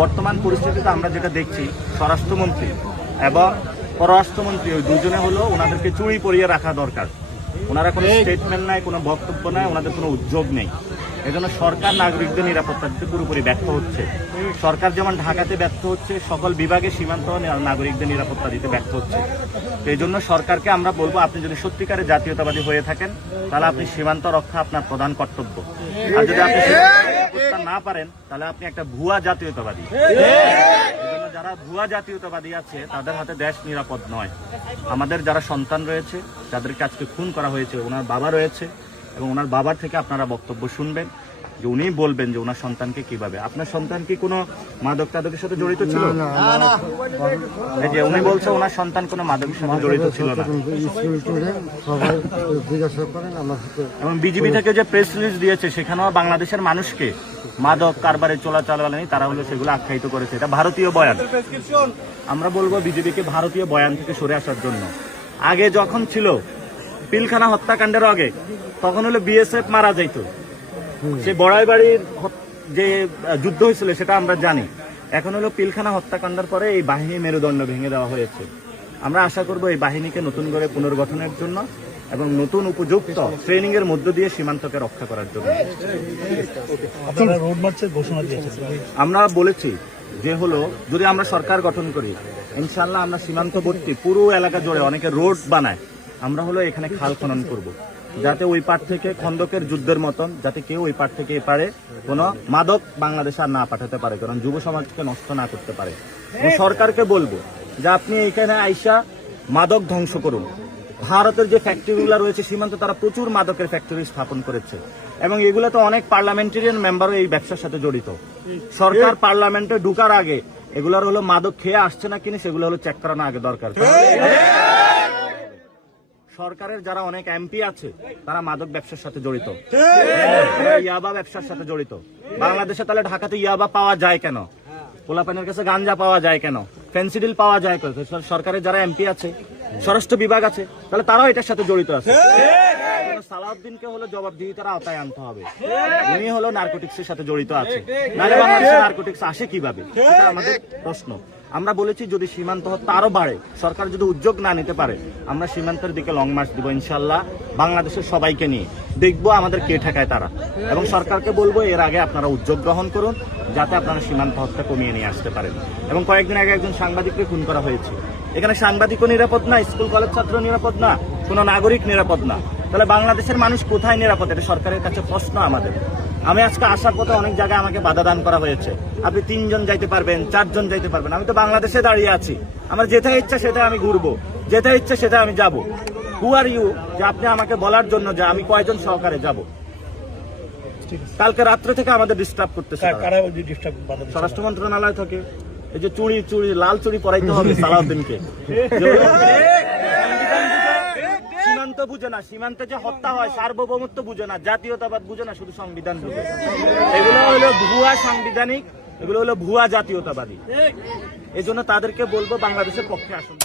বর্তমান পরিস্থিতিতে আমরা যেটা দেখছি, স্বরাষ্ট্রমন্ত্রী এবং পররাষ্ট্রমন্ত্রী ওই দুজনে হলো ওনাদেরকে চুরি পরিয়ে রাখা দরকার। ওনারা কোনো স্টেটমেন্ট নাই, কোনো বক্তব্য নাই, ওনাদের কোনো উদ্যোগ নেই। এজন্য সরকার নাগরিকদের নিরাপত্তা দিতে পুরোপুরি ব্যর্থ হচ্ছে। সরকার যেমন ঢাকাতে ব্যর্থ হচ্ছে, সকল বিভাগে সীমান্ত নাগরিকদের নিরাপত্তা দিতে ব্যর্থ হচ্ছে। তো এই জন্য সরকারকে আমরা বলবো, আপনি যদি সত্যিকারের জাতীয়তাবাদী হয়ে থাকেন তাহলে আপনি সীমান্ত রক্ষা আপনার প্রধান কর্তব্য। আর যদি আপনি করতে না পারেন তাহলে আপনি একটা ভুয়া জাতীয়তাবাদী। এজন্য যারা ভুয়া জাতীয়তাবাদী আছে তাদের হাতে দেশ নিরাপদ নয়। আমাদের যারা সন্তান রয়েছে, যাদেরকে আজকে খুন করা হয়েছে, ওনার বাবা রয়েছে এবং ওনার বাবার থেকে আপনারা বক্তব্য শুনবেন যে উনি বলবেন যে ওনার সন্তানকে কিভাবে। আপনার সন্তান কি কোনো মাদক টাদকের সাথে জড়িত ছিল? এই যে উনি বলছে ওনার সন্তান কোনো মাদকের সাথে জড়িত ছিল না। এবং বিজিবি থেকে যে প্রেস রিলিজ দিয়েছে সেখানেও বাংলাদেশের মানুষকে মাদক কারবারে চলাচল তারা হলো সেগুলো আখ্যায়িত করেছে। এটা ভারতীয় বয়ান। আমরা বলবো বিজেপিকে ভারতীয় বয়ান থেকে সরে আসার জন্য। আগে যখন ছিল পিলখানা হত্যাকাণ্ডের আগে, তখন হলো বিএসএফ মারা যাইতো, সে বড়াইবাড়ির যে যুদ্ধ হয়েছিল সেটা আমরা জানি। এখন হলো পিলখানা হত্যাকাণ্ডের পরে এই বাহিনী মেরুদণ্ড ভেঙে দেওয়া হয়েছে। আমরা আশা করব এই বাহিনীকে নতুন করে পুনর্গঠনের জন্য এবং নতুন উপযুক্ত ট্রেনিং এর মধ্য দিয়ে সীমান্তকে রক্ষা করার জন্য। আমরা বলেছি যে হলো যদি আমরা সরকার গঠন করি, ইনশাল্লাহ আমরা সীমান্তবর্তী পুরো এলাকা জুড়ে অনেকে রোড বানায়, আমরা হলো এখানে খাল খনন করব, যাতে ওই পার থেকে খন্দকের যুদ্ধের মতন যাতে কেউ ওই পার থেকে এপারে কোনো মাদক বাংলাদেশে আর না পাঠাতে পারে, কারণ যুব সমাজকে নষ্ট না করতে পারে। সরকারকে বলবো যে আপনি এখানে আইসা মাদক ধ্বংস করুন। ভারতের যে ফ্যাক্টরিগুলো রয়েছে সীমান্তে, তারা প্রচুর মাদকের ফ্যাক্টরি স্থাপন করেছে এবং এগুলো তো অনেক পার্লামেন্টারিয়ান মেম্বারও এই ব্যবসার সাথে জড়িত। সরকার পার্লামেন্টে ঢুকার আগে এগুলোর হলো মাদক খেয়ে আসছে না কিনা সেগুলো হলো চেক করানো আগে দরকার। সরকারের যারা অনেক এমপি আছে তারা মাদক ব্যবসার সাথে জড়িত, ইয়াবা ব্যবসার সাথে জড়িত। বাংলাদেশে তাহলে ঢাকাতে ইয়াবা পাওয়া যায় কেন? পোলাপানের কাছে গাঞ্জা পাওয়া যায় কেন? ফেন্সিডিল পাওয়া যায় কেন? সরকারের যারা এমপি আছে, স্বরাষ্ট্র বিভাগ আছে, তাহলে তারাও এটার সাথে জড়িত আছে। সালাউদ্দিনকে হলো জবাবদিহিতার আওতায় আনতে হবে। উনি হলো নার্কোটিক্সের সাথে জড়িত আছে, নাহলে বাংলাদেশে নার্কোটিক্স আসে কিভাবে? এটা আমাদের প্রশ্ন। আমরা বলেছি যদি সীমান্ত হত্যা আরো বাড়ে, সরকার যদি উদ্যোগ না নিতে পারে, আমরা সীমান্তের দিকে লং মার্চ দিব ইনশাল্লাহ, বাংলাদেশের সবাইকে নিয়ে দেখবো আমাদের কে ঠেকায় তারা। এবং সরকারকে বলবো এর আগে আপনারা উদ্যোগ গ্রহণ করুন যাতে আপনারা সীমান্ত হত্যা কমিয়ে নিয়ে আসতে পারেন। এবং কয়েকদিন আগে একজন সাংবাদিককে খুন করা হয়েছে। এখানে সাংবাদিকও নিরাপদ না, স্কুল কলেজ ছাত্র নিরাপদ না, কোনো নাগরিক নিরাপদ না, তাহলে বাংলাদেশের মানুষ কোথায় নিরাপদ? এটা সরকারের কাছে প্রশ্ন আমাদের। আমি আজকে আসার পথে অনেক জায়গায় আমাকে বাধা দান করা হয়েছে, আপনি 3 জন যাইতে পারবেন, 4 জন যাইতে পারবেন। আমি তো বাংলাদেশে দাঁড়িয়ে আছি, আমার যেটা ইচ্ছা সেটা আমি ঘুরবো, যেটা ইচ্ছা সেটা আমি যাব। হু আর ইউ যে আপনি আমাকে বলার জন্য যে আমি কয়জন সহকারে যাব? কালকে রাত্রে থেকে আমাদের ডিস্টার্ব করতেছে স্বরাষ্ট্র মন্ত্রণালয় থেকে। এই যে চুড়ি লাল চুড়ি পরাইতে হবে সালাউদ্দিনকে। সীমান্ত বুঝে না, সীমান্তে যে হত্যা হয় সার্বভৌমত্ব বুঝে না, জাতীয়তাবাদ বুঝে না, শুধু সংবিধান বুঝে। এগুলো হলো ভুয়া সাংবিধানিক, এগুলো হলো ভুয়া জাতীয়তাবাদী। এই জন্য তাদেরকে বলবো বাংলাদেশের পক্ষে আসুন।